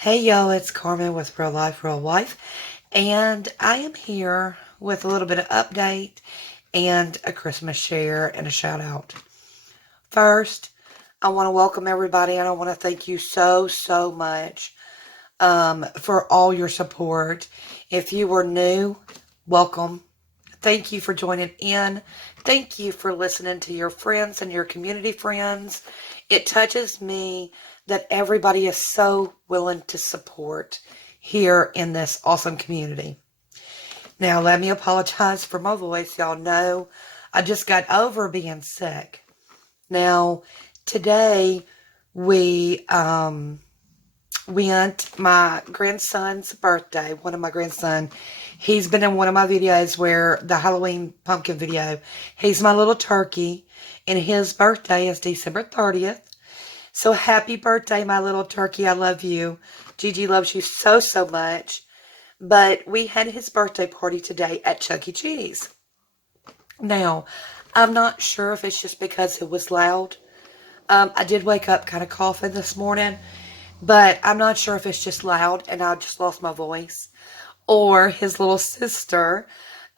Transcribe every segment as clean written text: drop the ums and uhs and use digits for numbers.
Hey yo, it's Carmen with Real Life, Real Wife, and I am here with a little bit of update and a Christmas share and a shout out. First, I want to welcome everybody and I want to thank you so much for all your support. If you were new, welcome. Thank you for joining in. Thank you for listening to your friends and your community friends. It touches me that everybody is so willing to support here in this awesome community. Now, let me apologize for my voice. Y'all know I just got over being sick. Now, today we went my grandson's birthday. One of my grandson, he's been in one of my videos where the Halloween pumpkin video. He's my little turkey, and his birthday is December 30th. So happy birthday, my little turkey. I love you. Gigi loves you so much. But we had his birthday party today at Chuck E. Cheese. Now, I'm not sure if it's just because it was loud. I did wake up kind of coughing this morning, but I'm not sure if it's just loud and I just lost my voice. Or his little sister,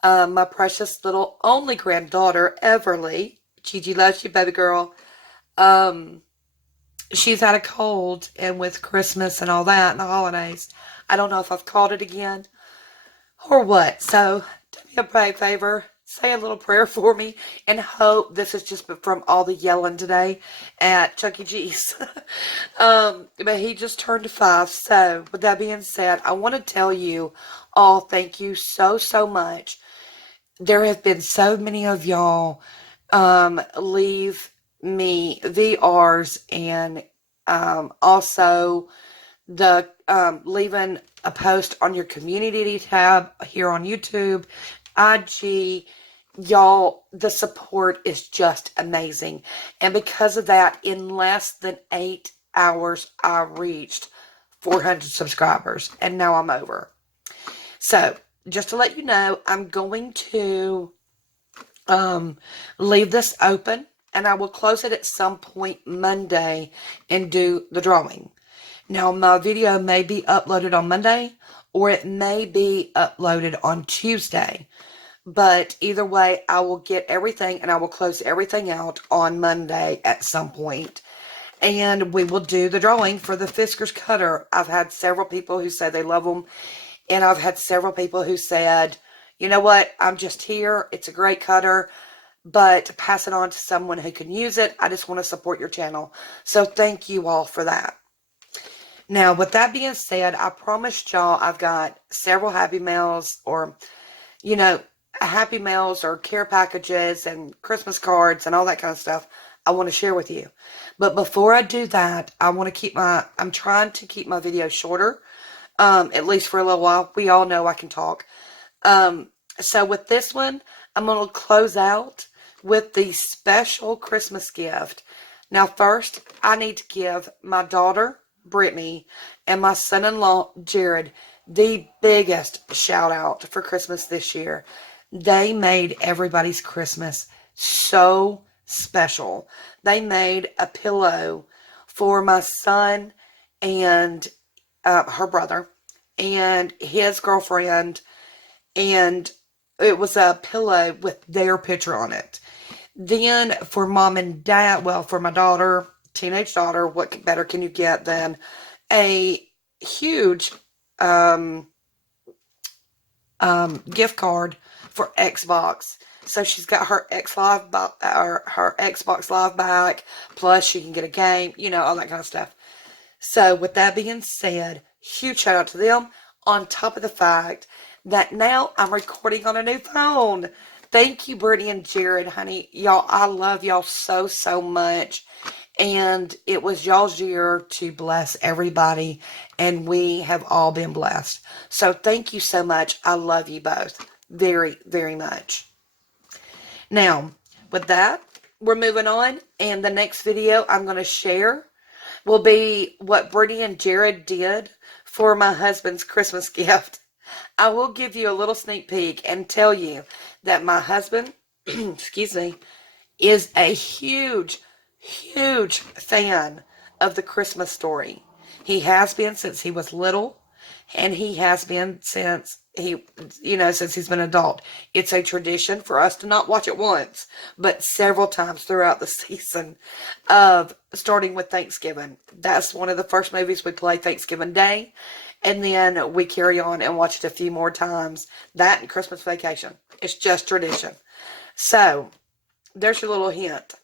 my precious little only granddaughter, Everly. Gigi loves you, baby girl. She's had a cold, and with Christmas and all that and the holidays, I don't know if I've caught it again or what. So do me a big favor, say a little prayer for me, and hope this is just from all the yelling today at Chuck E. Cheese. But he just turned 5. So with that being said, I want to tell you all thank you so much. There have been so many of y'all leave me VRs and also the leaving a post on your community tab here on YouTube, IG. Y'all, the support is just amazing. And because of that, in less than 8 hours, I reached 400 subscribers. And now I'm over. So, just to let you know, I'm going to leave this open. And I will close it at some point Monday and do the drawing. Now, my video may be uploaded on Monday or it may be uploaded on Tuesday. But either way, I will get everything and I will close everything out on Monday at some point. And we will do the drawing for the Fiskars Cutter. I've had several people who say they love them. And I've had several people who said, you know what, I'm just here. It's a great cutter. But pass it on to someone who can use it. I just want to support your channel. So thank you all for that. Now, with that being said, I promised y'all I've got several Happy Mails or, Happy Mails or care packages and Christmas cards and all that kind of stuff I want to share with you. But before I do that, I'm trying to keep my videos shorter, at least for a little while. We all know I can talk. So with this one, I'm going to close out with the special Christmas gift. Now, first, I need to give my daughter, Brittany, and my son-in-law, Jared, the biggest shout out for Christmas this year. They made everybody's Christmas so special. They made a pillow for my son and her brother and his girlfriend, and it was a pillow with their picture on it. Then for mom and dad, well, for my daughter, teenage daughter, what better can you get than a huge gift card for Xbox. So she's got her her Xbox Live back, plus she can get a game, all that kind of stuff. So with that being said, huge shout out to them, on top of the fact that now I'm recording on a new phone. Thank you, Brittany and Jared, honey. Y'all, I love y'all so much. And it was y'all's year to bless everybody, and we have all been blessed. So thank you so much. I love you both very much. Now, with that, we're moving on, and the next video I'm going to share will be what Brittany and Jared did for my husband's Christmas gift. I will give you a little sneak peek and tell you that my husband, excuse me, is a huge fan of the Christmas Story. He has been since he was little, and he has been since since he's been an adult. It's a tradition for us to not watch it once, but several times throughout the season, of starting with Thanksgiving. That's one of the first movies we play Thanksgiving Day, and then we carry on and watch it a few more times. That and Christmas Vacation. It's just tradition. So, there's your little hint.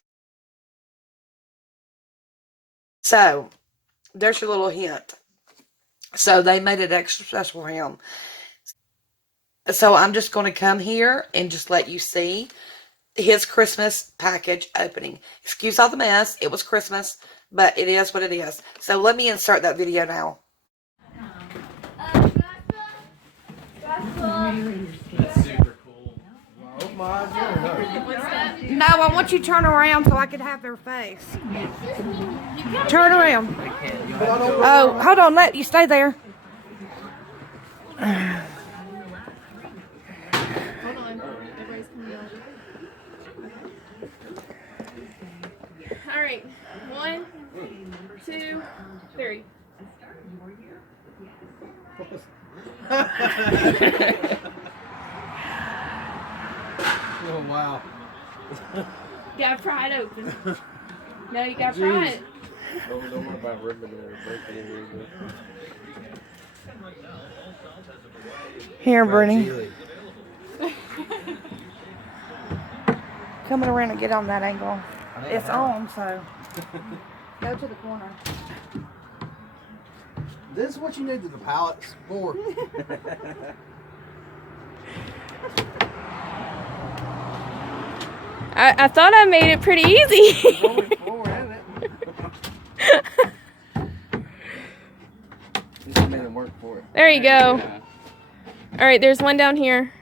So, there's your little hint. So they made it extra special for him. So I'm just going to come here and just let you see his Christmas package opening. Excuse all the mess. It was Christmas, but it is what it is. So let me insert that video now. That's super cool. No, I want you to turn around so I can have their face. Turn around. Oh, hold on. Let you stay there. Hold on. Everybody's coming out. All right. 1, 2, 3. Oh, wow. You gotta pry it open. No, you gotta pry it. Don't worry about ripping it or breaking it. Here, Brittany. Coming around and get on that angle. It's on, so go to the corner. This is what you need to the palate sport. I thought I made it pretty easy. It's only 4, isn't it? Just made it work for it. There you go. All right, there's one down here.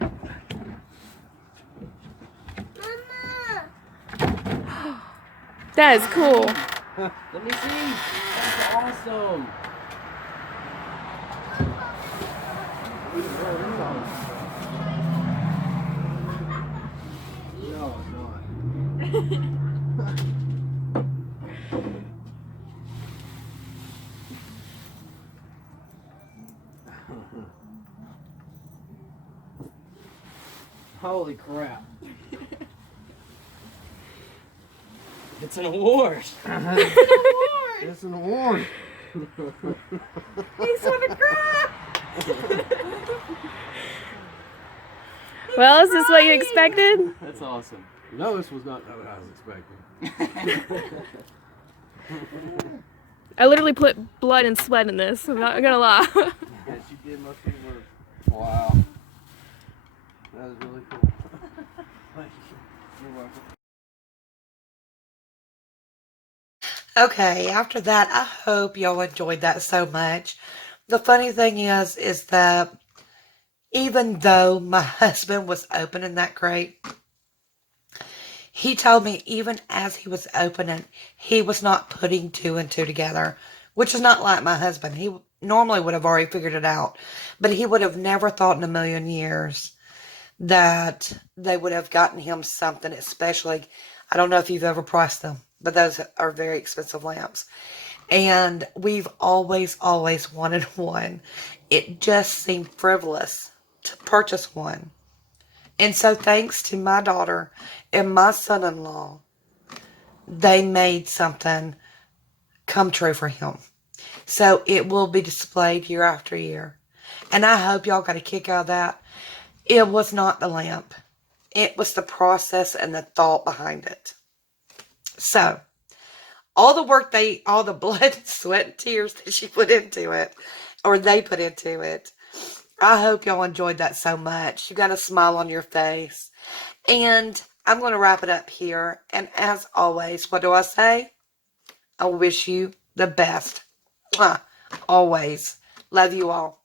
That is cool. Let me see. That's awesome. No, it's not. Holy crap. It's an award. It's an award. He's gonna cry. Well, is this what you expected? That's awesome. No, this was not what I was expecting. I literally put blood and sweat in this. I'm not gonna lie. Yes, you did most of the work. Wow. That was really cool. Thank you. You're welcome. Okay, after that, I hope y'all enjoyed that so much. The funny thing is that even though my husband was opening that crate, he told me even as he was opening, he was not putting 2 and 2 together, which is not like my husband. He normally would have already figured it out, but he would have never thought in a million years that they would have gotten him something, especially, I don't know if you've ever priced them, but those are very expensive lamps. And we've always wanted one. It just seemed frivolous to purchase one. And so thanks to my daughter and my son-in-law, they made something come true for him. So it will be displayed year after year. And I hope y'all got a kick out of that. It was not the lamp. It was the process and the thought behind it. So, all the blood, sweat, and tears that she put into it, or they put into it, I hope y'all enjoyed that so much. You got a smile on your face. And I'm going to wrap it up here. And as always, what do I say? I wish you the best. Always. Love you all.